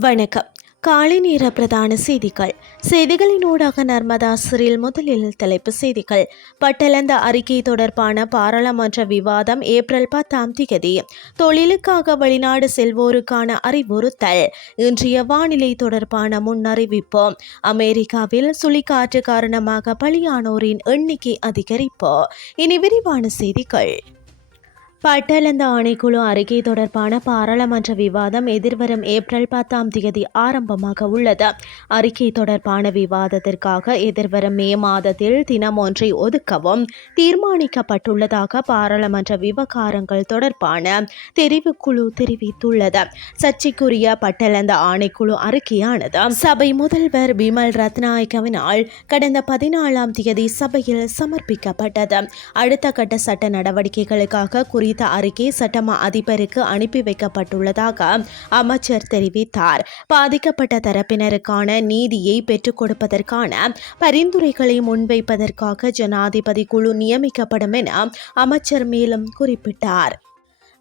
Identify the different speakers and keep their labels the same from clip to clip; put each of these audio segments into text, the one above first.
Speaker 1: வணக்கம். காலை நேர பிரதான செய்திகள். செய்திகளினூடாக நர்மதா சிறில் முதலில் தலைப்பு செய்திகள். பட்டலந்த அறிக்கை தொடர்பான பாராளுமன்ற விவாதம் ஏப்ரல் பத்தாம் தேதி தொழிலுக்காக வெளிநாடு செல்வோருக்கான அறிவுறுத்தல். இன்றைய வானிலை தொடர்பான முன்னறிவிப்பு அமெரிக்காவில் சுழிக்காற்று காரணமாக பலியானோரின் எண்ணிக்கை அதிகரிப்பு இனி விரிவான செய்திகள். பட்டலந்த ஆணைக்குழு அறிக்கை தொடர்பான பாராளுமன்ற விவாதம் எதிர்வரும் ஏப்ரல் பத்தாம் தேதி ஆரம்பமாக உள்ளது. அறிக்கை தொடர்பான விவாதத்திற்காக எதிர்வரும் மே மாதத்தில் தினம் ஒன்றை ஒதுக்கவும் தீர்மானிக்கப்பட்டுள்ளதாக பாராளுமன்ற விவகாரங்கள் தொடர்பான தெரிவுக்குழு தெரிவித்துள்ளது. சர்ச்சைக்குரிய பட்டலந்த ஆணைக்குழு அறிக்கையானது சபை முதல்வர் பிமல் ரத்நாயக்கவினால் கடந்த பதினாலாம் தேதி சபையில் சமர்ப்பிக்கப்பட்டது. அடுத்த கட்ட சட்ட நடவடிக்கைகளுக்காக குறி குறித்த அறிக்கை சட்டமா அதிபருக்கு அனுப்பி வைக்கப்பட்டுள்ளதாக அமைச்சர் தெரிவித்தார். பாதிக்கப்பட்ட தரப்பினருக்கான நீதியை பெற்றுக் கொடுப்பதற்கான பரிந்துரைகளை முன்வைப்பதற்காக ஜனாதிபதி குழு நியமிக்கப்படும் என அமைச்சர் மேலும் குறிப்பிட்டார்.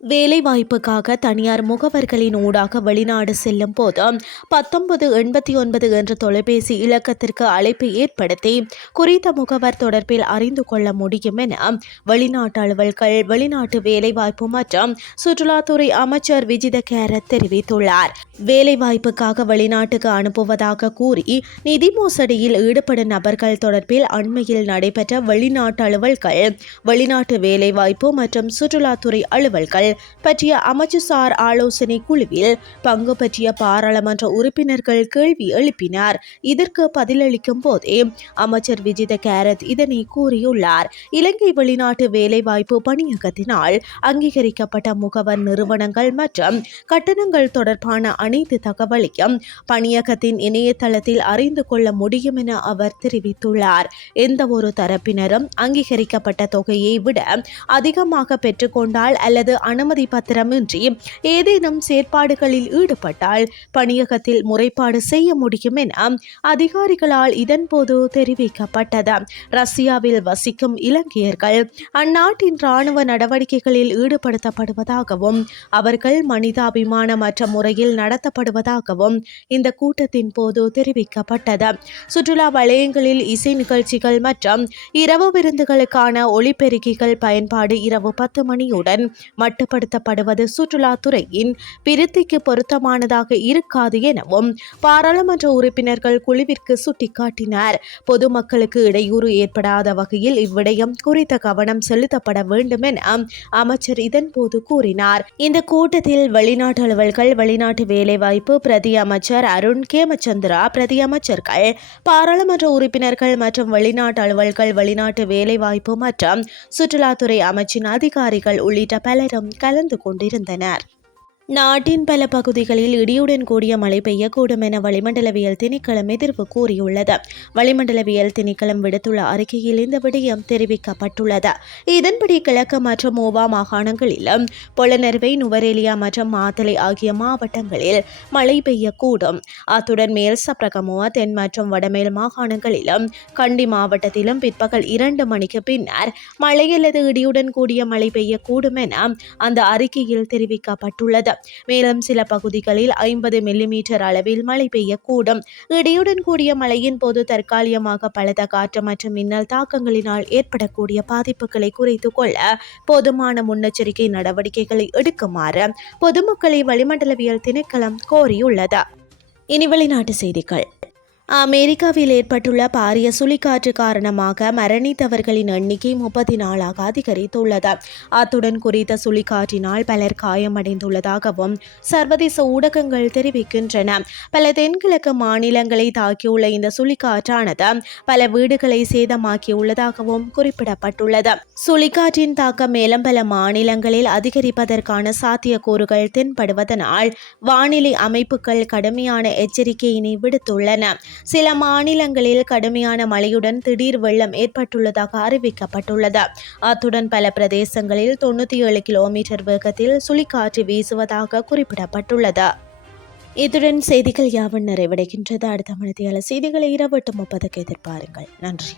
Speaker 1: வேலைவாய்ப்புக்காக தனியார் முகவர்களின் ஊடாக வெளிநாடு செல்லும் போது பத்தொன்பது எண்பத்தி ஒன்பது என்ற தொலைபேசி இலக்கத்திற்கு அழைப்பு ஏற்படுத்தி குறித்த முகவர் தொடர்பில் அறிந்து கொள்ள முடியும் என வெளிநாட்டு அலுவல்கள் வெளிநாட்டு வேலைவாய்ப்பு மற்றும் சுற்றுலாத்துறை அமைச்சர் விஜித கேரத் தெரிவித்துள்ளார். வேலைவாய்ப்புக்காக வெளிநாட்டுக்கு அனுப்புவதாக கூறி நிதி மோசடியில் ஈடுபடும் நபர்கள் தொடர்பில் அண்மையில் நடைபெற்ற வெளிநாட்டு அலுவல்கள் வெளிநாட்டு வேலைவாய்ப்பு மற்றும் சுற்றுலாத்துறை அலுவல்கள் பற்றிய அமைச்சுசார் ஆலோசனை குழுவில் பங்கு பற்றிய பாராளுமன்ற உறுப்பினர்கள் கேள்வி எழுப்பினார். இதற்கு பதிலளிக்கும் போதே அமைச்சர் விஜித கேரத் இதனை கூறியுள்ளார். இலங்கை வெளிநாட்டு வேலைவாய்ப்பு பணியகத்தினால் அங்கீகரிக்கப்பட்ட முகவர் நிறுவனங்கள் மற்றும் கட்டணங்கள் தொடர்பான அனைத்து தகவலையும் பணியகத்தின் இணையதளத்தில் அறிந்து கொள்ள முடியும் என அவர் தெரிவித்துள்ளார். எந்த ஒரு தரப்பினரும் அங்கீகரிக்கப்பட்ட தொகையை விட அதிகமாக பெற்றுக்கொண்டால் அல்லது அனுமதி பத்திரமின்றி ஏதேனும் செயற்பாடுகளில் ஈடுபட்டால் பணியகத்தில் முறைப்பாடு செய்ய முடியும் என அதிகாரிகளால் இதன்போது தெரிவிக்கப்பட்டது. ரஷ்யாவில் வசிக்கும் இலங்கையர்கள் அந்நாட்டின் ராணுவ நடவடிக்கைகளில் ஈடுபடுத்தப்படுவதாகவும் அவர்கள் மனிதாபிமானமற்ற முறையில் நடத்தப்படுவதாகவும் இந்த கூட்டத்தின் போது தெரிவிக்கப்பட்டது. சுற்றுலா வலயங்களில் இசை நிகழ்ச்சிகள் மற்றும் இரவு விருந்துகளுக்கான ஒளிபெருக்கிகள் பயன்பாடு இரவு பத்து மணியுடன் மட்டும் கட்டுப்படுத்தப்படுவது சுற்றுலாத்துறையின் பிரித்திக்கு பொருத்தமானதாக இருக்காது எனவும் பாராளுமன்ற உறுப்பினர்கள் குழுவிற்கு சுட்டிக்காட்டினார். பொதுமக்களுக்கு இடையூறு ஏற்படாத வகையில் இவ்விடயம் குறித்த கவனம் செலுத்தப்பட வேண்டும் என அமைச்சர் இதன்போது கூறினார். இந்த கூட்டத்தில் வெளிநாட்டு அலுவல்கள் வெளிநாட்டு வேலைவாய்ப்பு பிரதி அமைச்சர் அருண் கேமச்சந்திரா பிரதி அமைச்சர்கள் பாராளுமன்ற உறுப்பினர்கள் மற்றும் வெளிநாட்டு அலுவல்கள் வெளிநாட்டு வேலைவாய்ப்பு மற்றும் சுற்றுலாத்துறை அமைச்சின் அதிகாரிகள் உள்ளிட்ட பலரும் கலந்து கொண்டிருந்தனர். நாட்டின் பல பகுதிகளில் இடியுடன் கூடிய மழை பெய்யக்கூடும் என வளிமண்டலவியல் திணைக்களம் எதிர்ப்பு கூறியுள்ளது. வளிமண்டலவியல் திணைக்களம் விடுத்துள்ள அறிக்கையில் இந்த விடயம் தெரிவிக்கப்பட்டுள்ளது. இதன்படி கிழக்கு மற்றும் ஓவா மாகாணங்களிலும் பொலனர்வை நுவரேலியா மற்றும் மாத்தலை ஆகிய மாவட்டங்களில் மழை பெய்யக்கூடும். அத்துடன் மேல் சப்ரகமுவா தென் மற்றும் வடமேல் மாகாணங்களிலும் கண்டி மாவட்டத்திலும் பிற்பகல் இரண்டு மணிக்கு பின்னர் மழை அல்லது இடியுடன் கூடிய மழை பெய்யக்கூடும் என அந்த அறிக்கையில் தெரிவிக்கப்பட்டுள்ளது. மேலும் சில பகுதிகளில் ஐம்பது மில்லிமீட்டர் அளவில் மழை பெய்யக்கூடும். இடியுடன் கூடிய மழையின் போது தற்காலிகமாக பலத்த காற்று மற்றும் மின்னல் தாக்கங்களினால் ஏற்படக்கூடிய பாதிப்புகளை குறைத்துக் கொள்ள போதுமான முன்னெச்சரிக்கை நடவடிக்கைகளை எடுக்குமாறு பொதுமக்களை வளிமண்டலவியல் திணைக்களம் கோரியுள்ளது. இனி வெளிநாட்டு செய்திகள். அமெரிக்காவில் ஏற்பட்டுள்ள பாரிய சுழிக்காற்று காரணமாக மரணித்தவர்களின் எண்ணிக்கை முப்பத்தி நாலாக அதிகரித்துள்ளது. அத்துடன் குறித்த சுழிக்காற்றினால் பலர் காயமடைந்துள்ளதாகவும் சர்வதேச ஊடகங்கள் தெரிவிக்கின்றன. பல தென்கிழக்கு மாநிலங்களை தாக்கியுள்ள இந்த சுழிக்காற்றானது பல வீடுகளை சேதமாக்கியுள்ளதாகவும் குறிப்பிடப்பட்டுள்ளது. சுழிக்காற்றின் தாக்கம் மேலும் பல மாநிலங்களில் அதிகரிப்பதற்கான சாத்தியக்கூறுகள் தென்படுவதனால் வானிலை அமைப்புகள் கடுமையான எச்சரிக்கையினை விடுத்துள்ளன. சில மாநிலங்களில் கடுமையான மழையுடன் திடீர் வெள்ளம் ஏற்பட்டுள்ளதாக அறிவிக்கப்பட்டுள்ளது. அத்துடன் பல பிரதேசங்களில் தொண்ணூற்றி ஏழு கிலோமீட்டர் வேகத்தில் சுழிக்காற்று வீசுவதாக குறிப்பிடப்பட்டுள்ளது. இத்துடன் செய்திகள் யாவன் நிறைவடைகின்றது. அடுத்த மணித்தியால செய்திகளை இரவு எட்டு முப்பதுக்கு எதிர்பாருங்கள். நன்றி.